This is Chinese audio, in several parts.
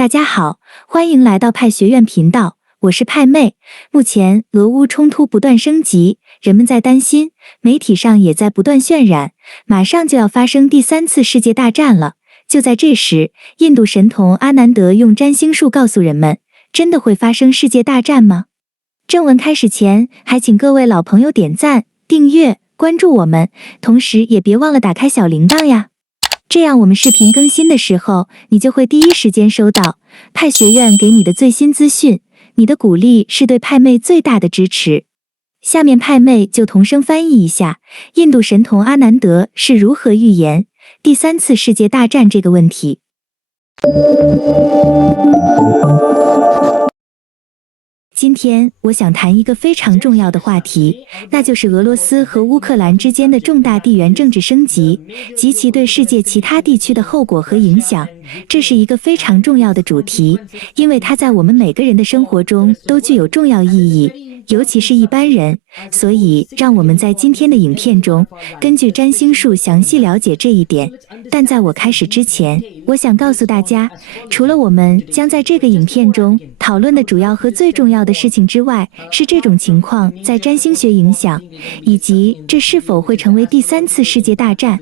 大家好，欢迎来到派学院频道，我是派妹。目前俄乌冲突不断升级，人们在担心，媒体上也在不断渲染，马上就要发生第三次世界大战了。就在这时，印度神童阿南德用占星术告诉人们，真的会发生世界大战吗？正文开始前，还请各位老朋友点赞、订阅、关注我们，同时也别忘了打开小铃铛呀。这样我们视频更新的时候，你就会第一时间收到派学院给你的最新资讯。你的鼓励是对派妹最大的支持。下面派妹就同声翻译一下，印度神童阿南德是如何预言第三次世界大战这个问题。今天我想谈一个非常重要的话题，那就是俄罗斯和乌克兰之间的重大地缘政治升级及其对世界其他地区的后果和影响。这是一个非常重要的主题，因为它在我们每个人的生活中都具有重要意义，尤其是一般人。所以让我们在今天的影片中根据占星术详细了解这一点。但在我开始之前，我想告诉大家，除了我们将在这个影片中讨论的主要和最重要的事情之外，是这种情况在占星学影响，以及这是否会成为第三次世界大战。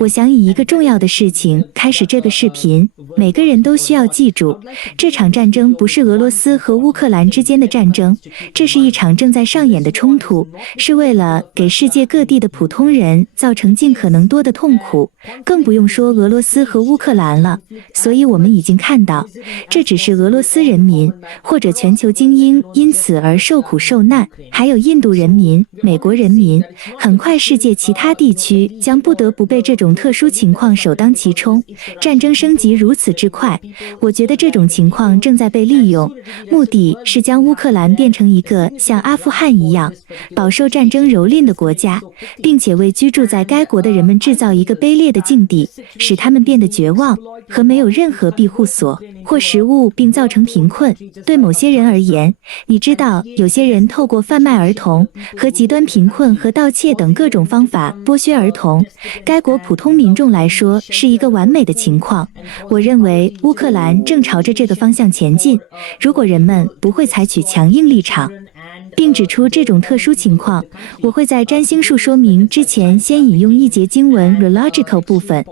我想以一个重要的事情开始这个视频，每个人都需要记住，这场战争不是俄罗斯和乌克兰之间的战争，这是一场正在上演的冲突，是为了给世界各地的普通人造成尽可能多的痛苦，更不用说俄罗斯和乌克兰了。所以我们已经看到，这只是俄罗斯人民或者全球精英因此而受苦受难，还有印度人民、美国人民，很快世界其他地区将不得不被这种特殊情况首当其冲。战争升级如此之快，我觉得这种情况正在被利用，目的是将乌克兰变成一个像阿富汗一样饱受战争蹂躏的国家，并且为居住在该国的人们制造一个卑劣的境地，使他们变得绝望和没有任何庇护所或食物，并造成贫困。对某些人而言，你知道，有些人透过贩卖儿童和极端贫困和盗窃等各种方法剥削儿童，该国普通民众来说是一个完美的情况。我认为乌克兰正朝着这个方向前进，如果人们不会采取强硬立场并指出这种特殊情况，我会在占星术说明之前先引用一节经文 Relogical 部分，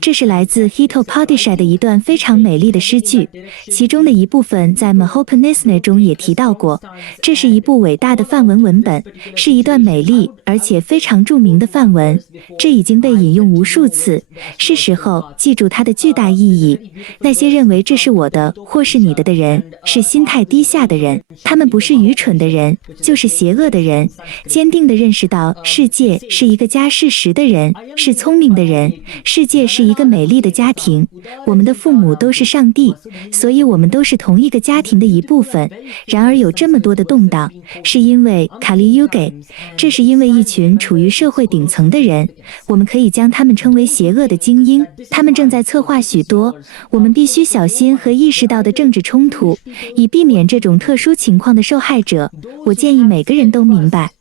这是来自 Hitopadishai 的一段非常美丽的诗句，其中的一部分在 Mahopanisna 中也提到过。这是一部伟大的梵文文本，是一段美丽而且非常著名的梵文，这已经被引用无数次，是时候记住它的巨大意义。那些认为这是我的或是你的人，是心态低下的人，他们不是愚蠢的人，就是邪恶的人。坚定地认识到世界是一个家事实的人，是聪明的人。世界是一个美丽的家庭，我们的父母都是上帝，所以我们都是同一个家庭的一部分。然而有这么多的动荡，是因为卡利尤给，这是因为一群处于社会顶层的人，我们可以将他们称为邪恶的精英，他们正在策划许多我们必须小心和意识到的政治冲突，以避免这种特殊情况的受害者。我建议每个人都明白，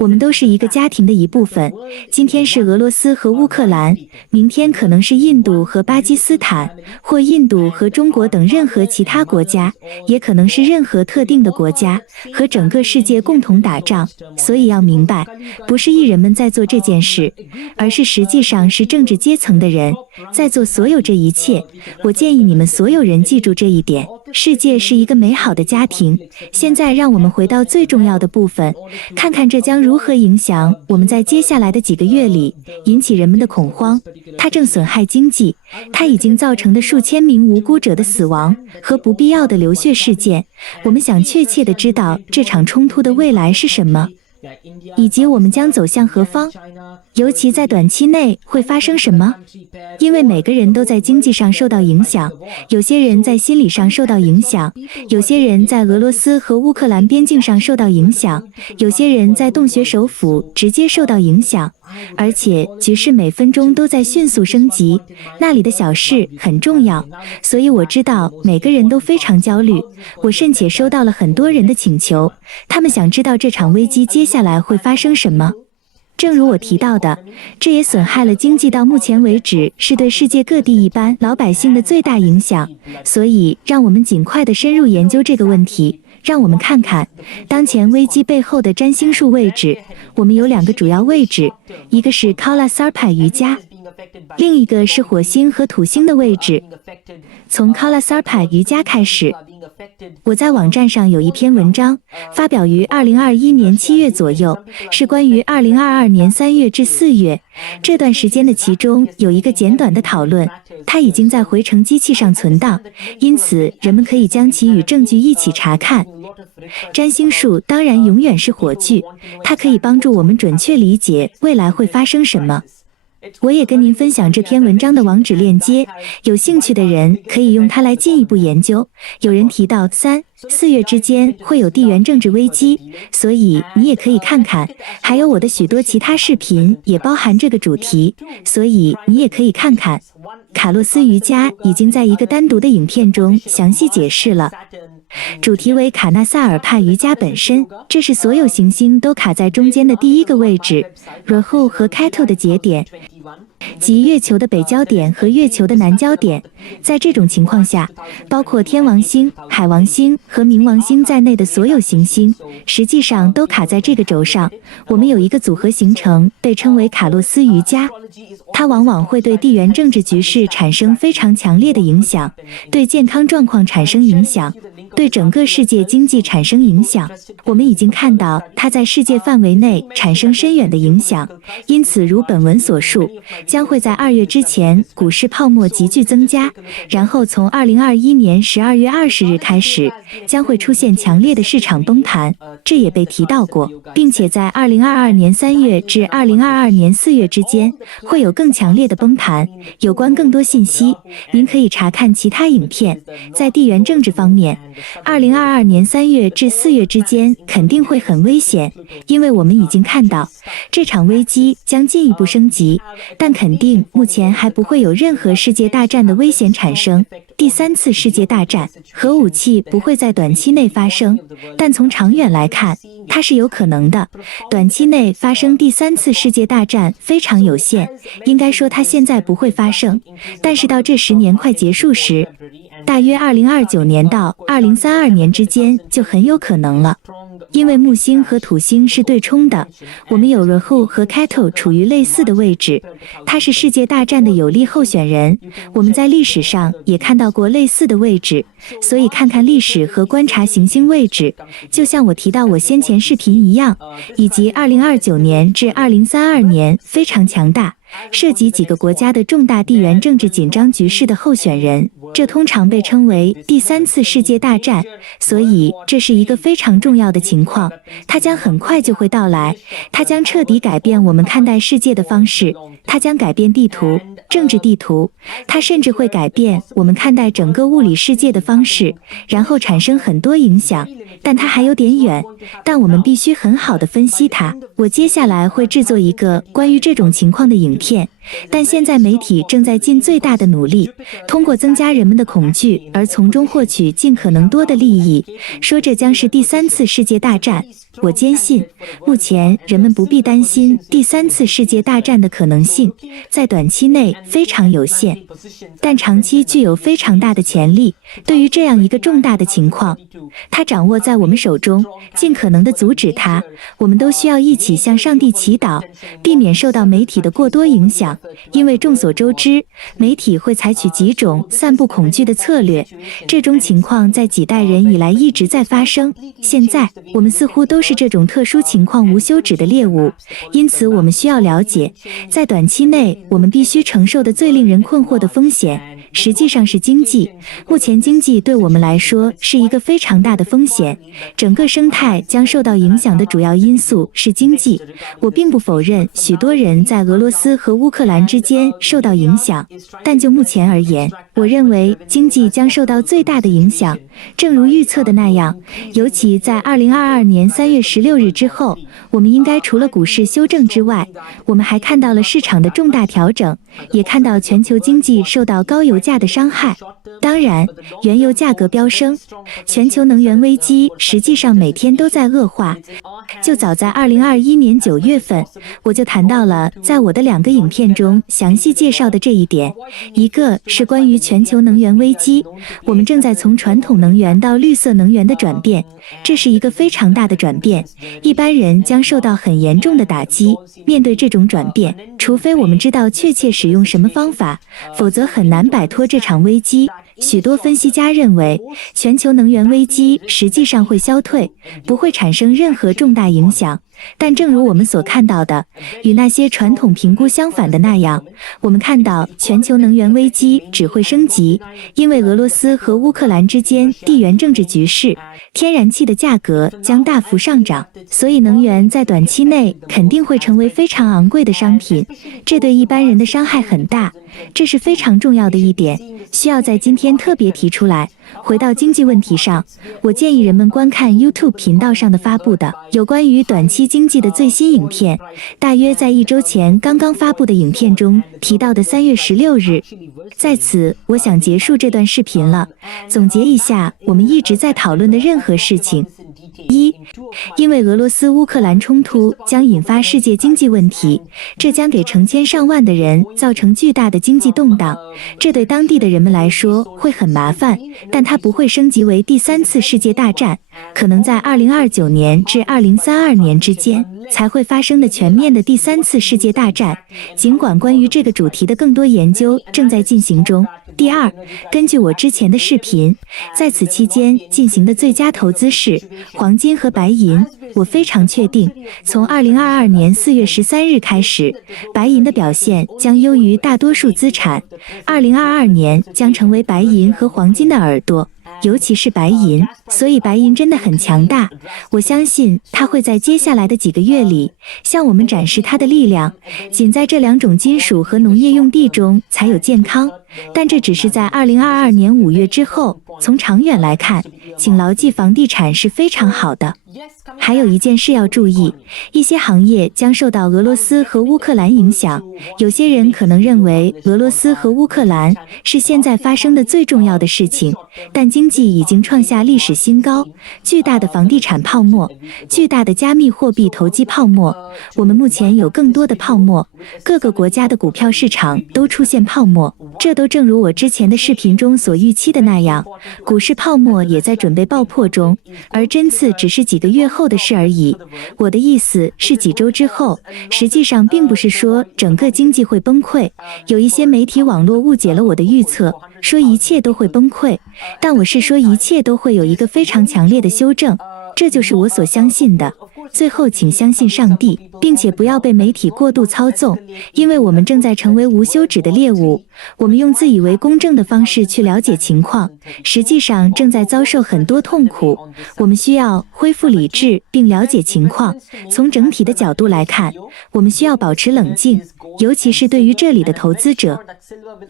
我们都是一个家庭的一部分。今天是俄罗斯和乌克兰，明天可能是印度和巴基斯坦，或印度和中国等任何其他国家，也可能是任何特定的国家，和整个世界共同打仗。所以要明白，不是艺人们在做这件事，而是实际上是政治阶层的人在做所有这一切。我建议你们所有人记住这一点，世界是一个美好的家庭。现在让我们回到最重要的部分，看看这将如何影响我们在接下来的几个月里，引起人们的恐慌。它正损害经济，它已经造成的数千名无辜者的死亡和不必要的流血事件。我们想确切地知道这场冲突的未来是什么，以及我们将走向何方，尤其在短期内会发生什么。因为每个人都在经济上受到影响，有些人在心理上受到影响，有些人在俄罗斯和乌克兰边境上受到影响，有些人在洞穴首府直接受到影响，而且局势每分钟都在迅速升级。那里的小事很重要，所以我知道每个人都非常焦虑。我甚且收到了很多人的请求，他们想知道这场危机接下来会发生什么。正如我提到的，这也损害了经济到目前为止是对世界各地一般老百姓的最大影响。所以，让我们尽快地深入研究这个问题。让我们看看当前危机背后的占星术位置。我们有2个主要位置，一个是 Kala Sarpa 瑜伽，另一个是火星和土星的位置。从 Kala Sarpa 瑜伽开始，我在网站上有一篇文章，发表于2021年7月左右，是关于2022年3月至4月这段时间的，其中有一个简短的讨论，它已经在回程机器上存档，因此人们可以将其与证据一起查看。占星术当然永远是火炬，它可以帮助我们准确理解未来会发生什么。我也跟您分享这篇文章的网址链接，有兴趣的人可以用它来进一步研究。有人提到3、4月之间会有地缘政治危机，所以你也可以看看。还有我的许多其他视频也包含这个主题，所以你也可以看看。卡洛斯瑜伽已经在一个单独的影片中详细解释了。主题为卡纳萨尔帕瑜伽本身，这是所有行星都卡在中间的第一个位置 ，Rahu 和 Ketu 的节点，即月球的北焦点和月球的南焦点。在这种情况下，包括天王星、海王星和冥王星在内的所有行星，实际上都卡在这个轴上。我们有一个组合形成，被称为卡洛斯瑜伽。它往往会对地缘政治局势产生非常强烈的影响，对健康状况产生影响，对整个世界经济产生影响。我们已经看到它在世界范围内产生深远的影响，因此如本文所述，将会在2月之前股市泡沫急剧增加，然后从2021年12月20日开始，将会出现强烈的市场崩盘，这也被提到过，并且在2022年3月至2022年4月之间，会有更强烈的崩盘。有关更多信息，您可以查看其他影片。在地缘政治方面，2022年3月至4月之间肯定会很危险，因为我们已经看到这场危机将进一步升级，但肯定目前还不会有任何世界大战的危险产生。第3次世界大战，核武器不会在短期内发生，但从长远来看，它是有可能的。短期内发生第3次世界大战非常有限，应该说它现在不会发生，但是到这10年快结束时，大约2029年到2032年之间就很有可能了。因为木星和土星是对冲的，我们有 Rahu 和 Ketu 处于类似的位置，它是世界大战的有力候选人。我们在历史上也看到过类似的位置，所以看看历史和观察行星位置，就像我提到我先前视频一样，以及2029年至2032年非常强大，涉及几个国家的重大地缘政治紧张局势的候选人，这通常被称为第3次世界大战。所以这是一个非常重要的情况，它将很快就会到来，它将彻底改变我们看待世界的方式，它将改变地图、政治地图，它甚至会改变我们看待整个物理世界的方式，然后产生很多影响。但它还有点远，但我们必须很好的分析它。我接下来会制作一个关于这种情况的影片，但现在媒体正在尽最大的努力，通过增加人们的恐惧而从中获取尽可能多的利益，说这将是第3次世界大战。我坚信，目前人们不必担心第3次世界大战的可能性，在短期内非常有限，但长期具有非常大的潜力。对于这样一个重大的情况，它掌握在我们手中，尽可能的阻止它。我们都需要一起向上帝祈祷，避免受到媒体的过多影响，因为众所周知，媒体会采取几种散布恐惧的策略，这种情况在几代人以来一直在发生。现在，我们似乎都是这种特殊情况无休止的猎物，因此我们需要了解，在短期内我们必须承受的最令人困惑的风险，实际上是经济。目前经济对我们来说是一个非常大的风险，整个生态将受到影响的主要因素是经济。我并不否认许多人在俄罗斯和乌克兰之间受到影响，但就目前而言，我认为经济将受到最大的影响。正如预测的那样，尤其在2022年3月16日之后，我们应该除了股市修正之外，我们还看到了市场的重大调整，也看到全球经济受到高油价的伤害。当然，原油价格飙升，全球能源危机机实际上每天都在恶化。就早在2021年9月份，我就谈到了在我的2个影片中详细介绍的这一点。一个是关于全球能源危机，我们正在从传统能源到绿色能源的转变，这是一个非常大的转变，一般人将受到很严重的打击。面对这种转变，除非我们知道确切使用什么方法，否则很难摆脱这场危机。许多分析家认为，全球能源危机实际上会消退，不会产生任何重大影响。但正如我们所看到的，与那些传统评估相反的那样，我们看到全球能源危机只会升级，因为俄罗斯和乌克兰之间地缘政治局势，天然气的价格将大幅上涨，所以能源在短期内肯定会成为非常昂贵的商品，这对一般人的伤害很大，这是非常重要的一点，需要在今天特别提出来。回到经济问题上，我建议人们观看 YouTube 频道上的发布的有关于短期经济的最新影片，大约在1周前刚刚发布的影片中提到的3月16日。在此，我想结束这段视频了。总结一下我们一直在讨论的任何事情。一，因为俄罗斯乌克兰冲突将引发世界经济问题，这将给成千上万的人造成巨大的经济动荡，这对当地的人们来说会很麻烦，但它不会升级为第3次世界大战，可能在2029年至2032年之间才会发生的全面的第3次世界大战，尽管关于这个主题的更多研究正在进行中。第二，根据我之前的视频，在此期间进行的最佳投资是黄金和白银。我非常确定，从2022年4月13日开始，白银的表现将优于大多数资产。2022年将成为白银和黄金的耳朵，尤其是白银，所以白银真的很强大。我相信它会在接下来的几个月里向我们展示它的力量。仅在这2种金属和农业用地中才有健康，但这只是在2022年5月之后。从长远来看，请牢记房地产是非常好的。还有一件事要注意，一些行业将受到俄罗斯和乌克兰影响。有些人可能认为俄罗斯和乌克兰是现在发生的最重要的事情，但经济已经创下历史新高，巨大的房地产泡沫，巨大的加密货币投机泡沫，我们目前有更多的泡沫，各个国家的股票市场都出现泡沫，这都正如我之前的视频中所预期的那样，股市泡沫也在准备爆破中，而针刺只是几个月后的事而已。我的意思是几周之后，实际上并不是说整个经济会崩溃。有一些媒体网络误解了我的预测，说一切都会崩溃，但我是说一切都会有一个非常强烈的修正，这就是我所相信的。最后请相信上帝，并且不要被媒体过度操纵，因为我们正在成为无休止的猎物。我们用自以为公正的方式去了解情况，实际上正在遭受很多痛苦。我们需要恢复理智并了解情况。从整体的角度来看，我们需要保持冷静，尤其是对于这里的投资者，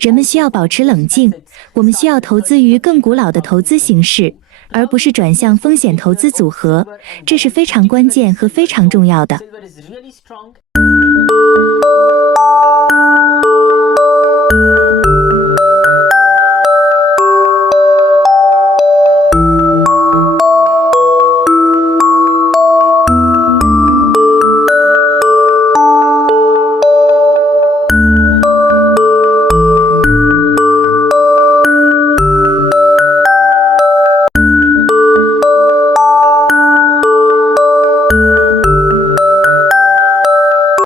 人们需要保持冷静。我们需要投资于更古老的投资形式，而不是转向风险投资组合，这是非常关键和非常重要的。